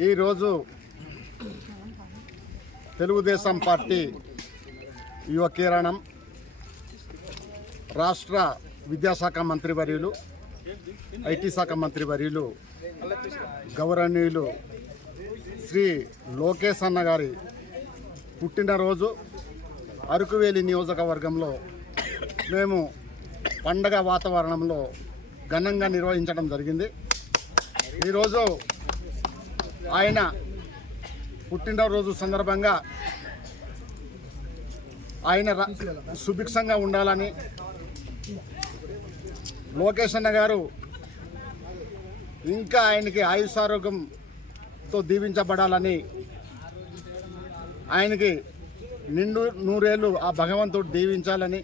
ఈరోజు తెలుగుదేశం పార్టీ యువ కిరణం రాష్ట్ర విద్యాశాఖ మంత్రివర్యులు ఐటీ శాఖ మంత్రివర్యులు గౌరవనీయులు శ్రీ లోకేష్ అన్న గారి పుట్టినరోజు అరకువేలి నియోజకవర్గంలో మేము పండగ వాతావరణంలో ఘనంగా నిర్వహించడం జరిగింది. ఈరోజు ఆయన పుట్టినరోజు సందర్భంగా ఆయన సుభిక్షంగా ఉండాలని, లోకేష్ అన్న గారు ఇంకా ఆయనకి ఆయుషారోగ్యంతో దీవించబడాలని, ఆయనకి నిండు నూరేళ్ళు ఆ భగవంతుడు దీవించాలని,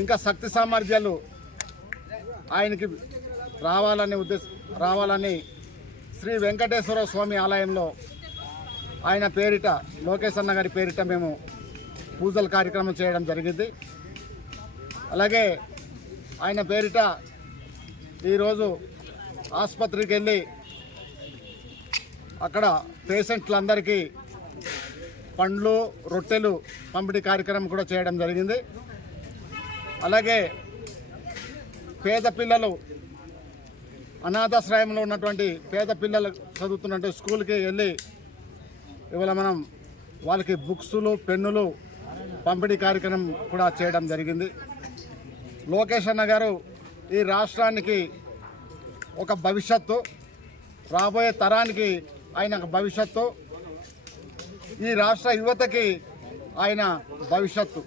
ఇంకా శక్తి సామర్థ్యాలు ఆయనకి రావాలని శ్రీ వెంకటేశ్వర స్వామి ఆలయంలో ఆయన పేరిట, లోకేష్ అన్న గారి పేరిట మేము పూజల కార్యక్రమం చేయడం జరిగింది. అలాగే ఆయన పేరిట ఈరోజు ఆసుపత్రికి వెళ్ళి అక్కడ పేషెంట్లందరికీ పండ్లు రొట్టెలు పంపిణీ కార్యక్రమం కూడా చేయడం జరిగింది. అలాగే పేద పిల్లలు, అనాథాశ్రయంలో ఉన్నటువంటి పేద పిల్లలు చదువుతున్నట్టు స్కూల్కి వెళ్ళి ఇవాళ మనం వాళ్ళకి బుక్సులు పెన్నులు పంపిణీ కార్యక్రమం కూడా చేయడం జరిగింది. లోకేష్ అన్న గారు ఈ రాష్ట్రానికి ఒక భవిష్యత్తు, రాబోయే తరానికి ఆయన భవిష్యత్తు, ఈ రాష్ట్ర యువతకి ఆయన భవిష్యత్తు.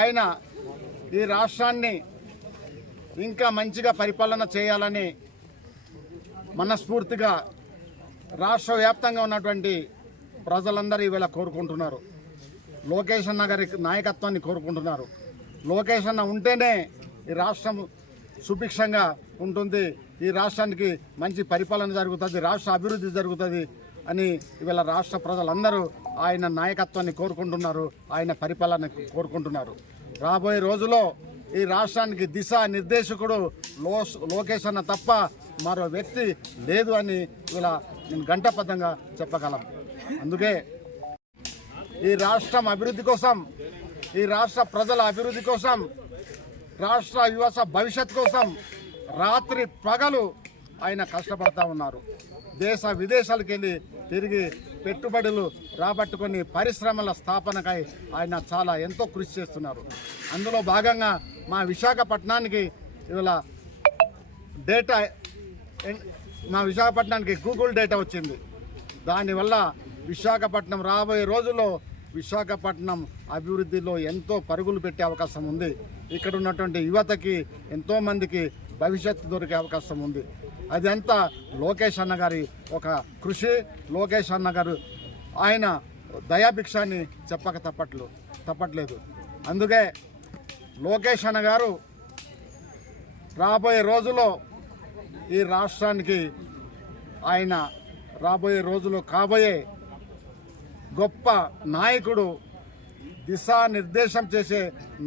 ఆయన ఈ రాష్ట్రాన్ని ఇంకా మంచిగా పరిపాలన చేయాలని మనస్ఫూర్తిగా రాష్ట్ర వ్యాప్తంగా ఉన్నటువంటి ప్రజలందరూ ఈవేళ కోరుకుంటున్నారు. లోకేష్ అన్న గారి నాయకత్వాన్ని కోరుకుంటున్నారు. లోకేష్ అన్న ఉంటేనే ఈ రాష్ట్రం సుభిక్షంగా ఉంటుంది, ఈ రాష్ట్రానికి మంచి పరిపాలన జరుగుతుంది, రాష్ట్ర అభివృద్ధి జరుగుతుంది అని ఇవాళ రాష్ట్ర ప్రజలందరూ ఆయన నాయకత్వాన్ని కోరుకుంటున్నారు, ఆయన పరిపాలన కోరుకుంటున్నారు. రాబోయే రోజుల్లో ఈ రాష్ట్రానికి దిశా నిర్దేశకుడు లోకేష్ అన్న తప్ప మరో వ్యక్తి లేదు అని ఇలా నేను గంటబద్ధంగా చెప్పగలం. అందుకే ఈ రాష్ట్రం అభివృద్ధి కోసం, ఈ రాష్ట్ర ప్రజల అభివృద్ధి కోసం, రాష్ట్ర యువత భవిష్యత్ కోసం రాత్రి పగలు ఆయన కష్టపడతా ఉన్నారు. దేశ విదేశాలకు వెళ్ళి తిరిగి పెట్టుబడులు రాబట్టుకొని పరిశ్రమల స్థాపనకై ఆయన చాలా ఎంతో కృషి చేస్తున్నారు. అందులో భాగంగా మా విశాఖపట్నానికి ఇవాళ గూగుల్ డేటా వచ్చింది. దానివల్ల విశాఖపట్నం రాబోయే రోజుల్లో విశాఖపట్నం అభివృద్ధిలో ఎంతో పరుగులు పెట్టే అవకాశం ఉంది. ఇక్కడ ఉన్నటువంటి యువతకి ఎంతోమందికి భవిష్యత్తు దొరికే అవకాశం ఉంది. అదంతా లోకేష్ అన్న గారి ఒక కృషి. లోకేష్ అన్న గారు ఆయన దయాభిక్షాన్ని చెప్పక తప్పట్లేదు. అందుకే లోకేష్ అన్న గారు రాబోయే రోజుల్లో ఈ రాష్ట్రానికి ఆయన రాబోయే రోజుల్లో కాబోయే గొప్ప నాయకుడు, దిశానిర్దేశం చేసే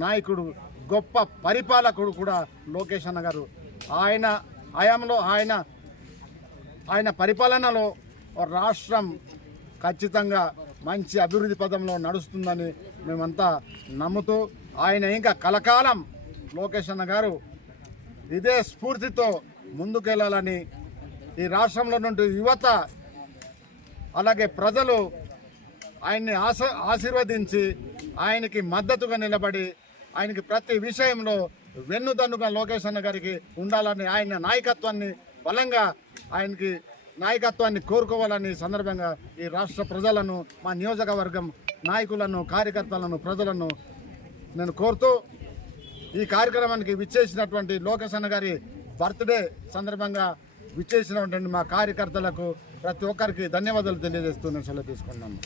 నాయకుడు, గొప్ప పరిపాలకుడు కూడా లోకేష్ అన్న గారు. ఆయన హయాంలో ఆయన పరిపాలనలో రాష్ట్రం ఖచ్చితంగా మంచి అభివృద్ధి పదంలో నడుస్తుందని మేమంతా నమ్ముతూ ఆయన ఇంకా కలకాలం లోకేష్ అన్న గారు ఇదే స్ఫూర్తితో ముందుకెళ్లాలని, ఈ రాష్ట్రంలో నుండి యువత అలాగే ప్రజలు ఆయన్ని ఆశీర్వదించి ఆయనకి మద్దతుగా నిలబడి ఆయనకి ప్రతి విషయంలో వెన్నుదన్నుగా లోకేష్ అన్న గారికి ఉండాలని, ఆయన నాయకత్వాన్ని బలంగా ఆయనకి నాయకత్వాన్ని కోరుకోవాలని సందర్భంగా ఈ రాష్ట్ర ప్రజలను, మా నియోజకవర్గం నాయకులను, కార్యకర్తలను, ప్రజలను నేను కోరుతూ ఈ కార్యక్రమానికి విచ్చేసినటువంటి లోకేష్ అన్న గారి బర్త్డే సందర్భంగా విచ్చేసినటువంటి మా కార్యకర్తలకు ప్రతి ఒక్కరికి ధన్యవాదాలు తెలియజేస్తూ నేను సెలవు తీసుకున్నాను.